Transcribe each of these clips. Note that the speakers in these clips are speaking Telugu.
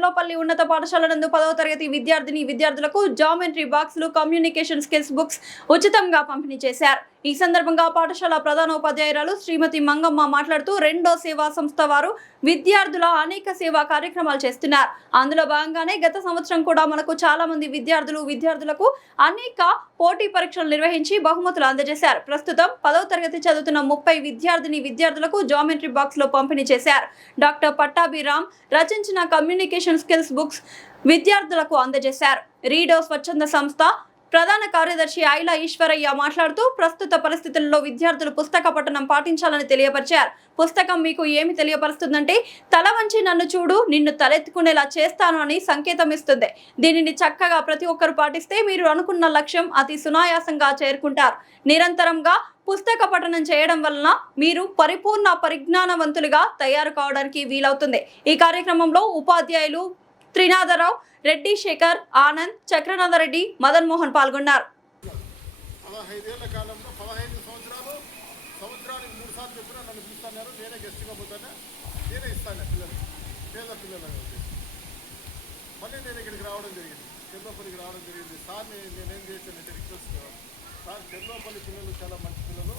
చెర్లోపల్లి ఉన్నత పాఠశాల నందు 10వ తరగతి విద్యార్థులకు జామెట్రీ బాక్సులు, కమ్యూనికేషన్ స్కిల్స్ బుక్స్ ఉచితంగా పంపిణీ చేశారు. ఈ సందర్భంగా పాఠశాల ప్రధానోపాధ్యాయురాలు శ్రీమతి మంగమ్మ మాట్లాడుతూ రెండో సేవా సంస్థ వారు విద్యార్థుల అనేక సేవా కార్యక్రమాలు చేస్తున్నారు. అందులో భాగంగానే గత సంవత్సరం కూడా మనకు చాలా మంది విద్యార్థులకు అనేక పోటీ పరీక్షలు నిర్వహించి బహుమతులు అందజేశారు. ప్రస్తుతం 10వ తరగతి చదువుతున్న 30 విద్యార్థులకు జామెట్రీ బాక్స్ లో పంపిణీ చేశారు. డాక్టర్ పట్టాభి రామ్ రచించిన కమ్యూనికేషన్ స్కిల్స్ బుక్స్ విద్యార్థులకు అందజేశారు. రీడో స్వచ్ఛంద సంస్థ ప్రధాన కార్యదర్శి ఐలా ఈశ్వరయ్య మాట్లాడుతూ ప్రస్తుత పరిస్థితుల్లో విద్యార్థులు పుస్తక పఠనం పాటించాలని తెలియపరిచారు. పుస్తకం మీకు ఏమి తెలియపరుస్తుందంటే తల వంచి నన్ను చూడు, నిన్ను తలెత్తుకునేలా చేస్తాను అని సంకేతం ఇస్తుంది. దీనిని చక్కగా ప్రతి ఒక్కరు పాటిస్తే మీరు అనుకున్న లక్ష్యం అతి సునాయాసంగా చేరుకుంటారు. నిరంతరంగా పుస్తక పఠనం చేయడం వలన మీరు పరిపూర్ణ పరిజ్ఞానవంతులుగా తయారు కావడానికి వీలవుతుంది. ఈ కార్యక్రమంలో ఉపాధ్యాయులు త్రినాథరావు, రెడ్డి శేఖర్, ఆనంద్, చక్రనాథరెడ్డి, మదన్ మోహన్ పాల్గొన్నారు. 15 ఏళ్ల కాలంలో 15 సంవత్సరానికి 3 సార్లు చెప్పిన నన్ను పిలుస్తున్నారు. నేనే గెస్ట్గా పోతాను, నేనే ఇస్తాను పేద పిల్లలు. మళ్ళీ నేను ఇక్కడికి రావడం జరిగింది, చెర్లోపల్లికి రావడం జరిగింది. సార్ని నేనేం చేశానంటే రిక్వెస్ట్, సార్ చెర్లోపల్లి పిల్లలు చాలా మంచి పిల్లలు,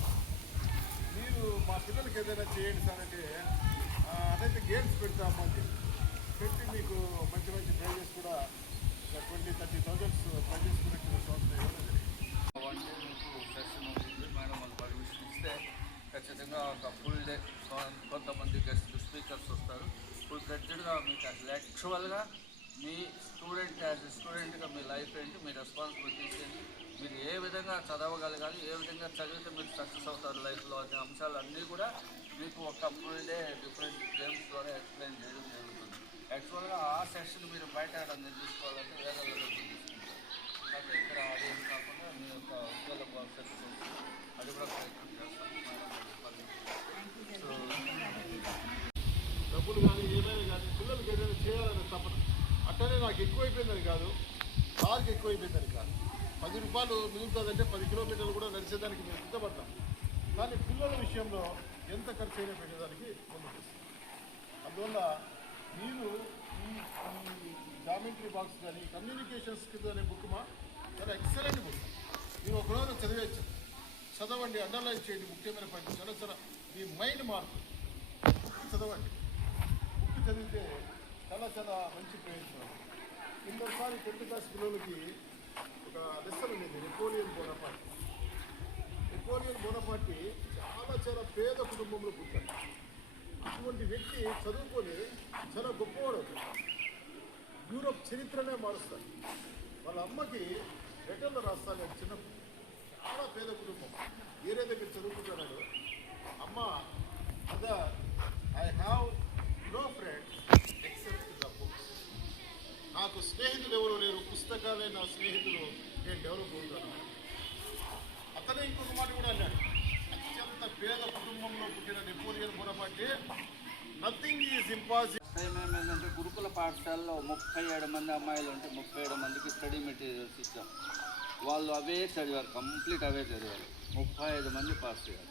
మీరు మా పిల్లలకి ఏదైనా చేయండి సార్ అంటే అదైతే గేమ్స్ పెడతాము అని పెట్టి మీకు మంచి ప్రైజెస్ కూడా 20-30,000 ప్రైజెస్ కూడా సంవత్సరం ఇవ్వడం జరిగింది. మీకు సెషన్ ఉంటుంది మేడం, వాళ్ళు పర్మిషన్ ఇస్తే ఖచ్చితంగా ఒక ఫుల్ డే కొంతమంది గెస్ట్ స్పీకర్స్ వస్తారు. ఫుల్ ఫ్లెడ్జ్డ్గా మీకు అసలు యాక్చువల్గా మీ స్టూడెంట్ యాజ్ స్టూడెంట్గా మీ లైఫ్ ఏంటి, మీ రెస్పాన్సిబిలిటీస్ ఏంటి, మీరు ఏ విధంగా చదవగలగాలి, ఏ విధంగా చదివితే మీరు సక్సెస్ అవుతారు లైఫ్లో అనే అంశాలన్నీ కూడా మీకు ఒక ఫుల్ డే డిఫరెంట్ గేమ్స్ ద్వారా ఎక్స్ప్లెయిన్ చేయడం జరుగుతుంది. యాక్చువల్గా ఆ సెషన్ మీరు బయట తీసుకోవాలంటే వేరే తీసుకుంటారు. అయితే ఇక్కడ అదేం కాకుండా మీ యొక్క ఉద్యోగ భవిష్యత్తు అది కూడా ప్రయత్నం చేస్తాం. డబ్బులు కానీ ఏమైనా కానీ పిల్లలకి ఏదైనా చేయాలని తప్పదు. అట్టనే నాకు ఎక్కువైపోయిందని కాదు, సార్కి ఎక్కువైపోయిందని కాదు. 10 రూపాయలు మిగులుతుందంటే 10 కిలోమీటర్లు కూడా నడిచేదానికి మేము సిద్ధపడతాం. కానీ పిల్లల విషయంలో ఎంత ఖర్చు అయినా పెట్టేదానికి ముందుకు. అందువల్ల మీరు ఈ జామెట్రీ బాక్స్ కానీ కమ్యూనికేషన్ స్కిల్స్ అనే బుక్ చాలా ఎక్సలెంట్ బుక్. మీరు ఒకరోజు చదివేచ్చు, చదవండి, అండర్లైన్ చేయండి. ముఖ్యమైన పాయింట్ చాలా మీ మైండ్ మారుతుంది. చదవండి, బుక్ చదివితే చాలా మంచి ప్రయోజనం. ఇంకొకసారి 10th క్లాస్ పిల్లలకి ఒక లెసన్ ఉండేది, నెపోలియన్ బోనపార్టీ చాలా పేద కుటుంబంలో పుట్టాడు. అటువంటి వ్యక్తి చదువుకొని చాలా గొప్పవాడు అవుతాడు, యూరోప్ చరిత్రనే మారుస్తాడు. వాళ్ళ అమ్మకి లెటర్లు రాస్తాను, చిన్నప్పుడు చాలా పేద కుటుంబం, వేరే దగ్గర చదువుకుంటున్నాడు. అమ్మ, mother, I have no friends except the books. నాకు స్నేహితులు ఎవరు లేరు, పుస్తకాలే నా స్నేహితులు, నేను డెవలప్ అవుతాను. అతనే ఇంకొక మాట కూడా అన్నాడు, అత్యంత పేద కుటుంబంలో పుట్టిన Napoleon Bonaparte nothing is impossible. ఏమేంటంటే గురుకుల పాఠశాలలో 37 మంది అమ్మాయిలు ఉంటే 37 మందికి స్టడీ మెటీరియల్స్ ఇచ్చాం. వాళ్ళు అవే చదివారు, కంప్లీట్ అవే చదివారు. 35 మంది పాస్ అయ్యారు.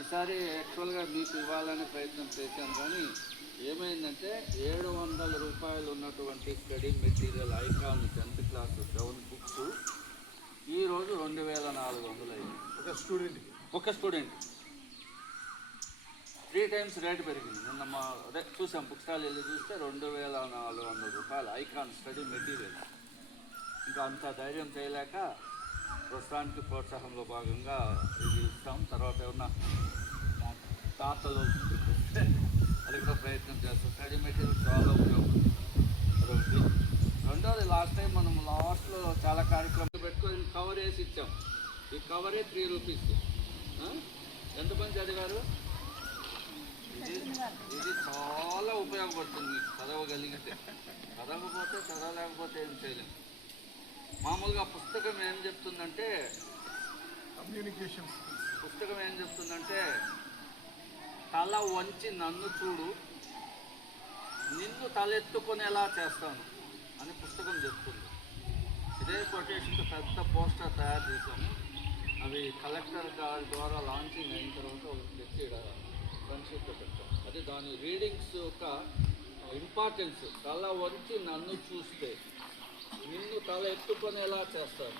ఈసారి యాక్చువల్గా మీకు ఇవ్వాలనే ప్రయత్నం చేశాను, కానీ ఏమైందంటే 700 రూపాయలు ఉన్నటువంటి study material icon 10th class 7 books ఈరోజు 2400 అయింది. ఒక స్టూడెంట్ 3 times రేటు పెరిగింది. నిన్న చూసాం, బుక్ స్టాల్ వెళ్ళి చూస్తే 2400 రూపాయలు ఐకాన్ స్టడీ మెటీరియల్. ఇంకా అంత ధైర్యం చేయలేక ప్రస్తుతానికి ప్రోత్సాహంలో భాగంగా ఇది ఇస్తాం. తర్వాత ఏమన్నా తాతలు అది కూడా ప్రయత్నం చేస్తాం. స్టడీ మెటీరియల్ చాలా ఉపయోగం. అదొకటి. రెండోది, లాస్ట్ టైం మనం లాస్ట్లో చాలా కార్యక్రమాలు పెట్టుకొని కవర్ వేసి ఇచ్చాం. ఈ కవరే 3 రూపీస్. ఎంతమంది చదివారు? ఇది చాలా ఉపయోగపడుతుంది మీకు చదవగలిగితే. చదవకపోతే చదవలేకపోతే ఏం చేయలేము. మామూలుగా పుస్తకం ఏం చెప్తుందంటే తల వంచి నన్ను చూడు, నిన్ను తలెత్తుకునేలా చేస్తాను అని పుస్తకం చెప్తుంది. ఇదే కొటేషన్కి పెద్ద పోస్టర్ తయారు చేశాము. అవి కలెక్టర్ గారి ద్వారా లాంచింగ్ అయిన తర్వాత ఒకటి తెచ్చి ఫ్రెండ్షిప్లో పెట్టాం. అది దాని రీడింగ్స్ యొక్క ఇంపార్టెన్స్ తల వంచి నన్ను చూస్తే నిన్ను తల ఎత్తుకునేలా చేస్తాను.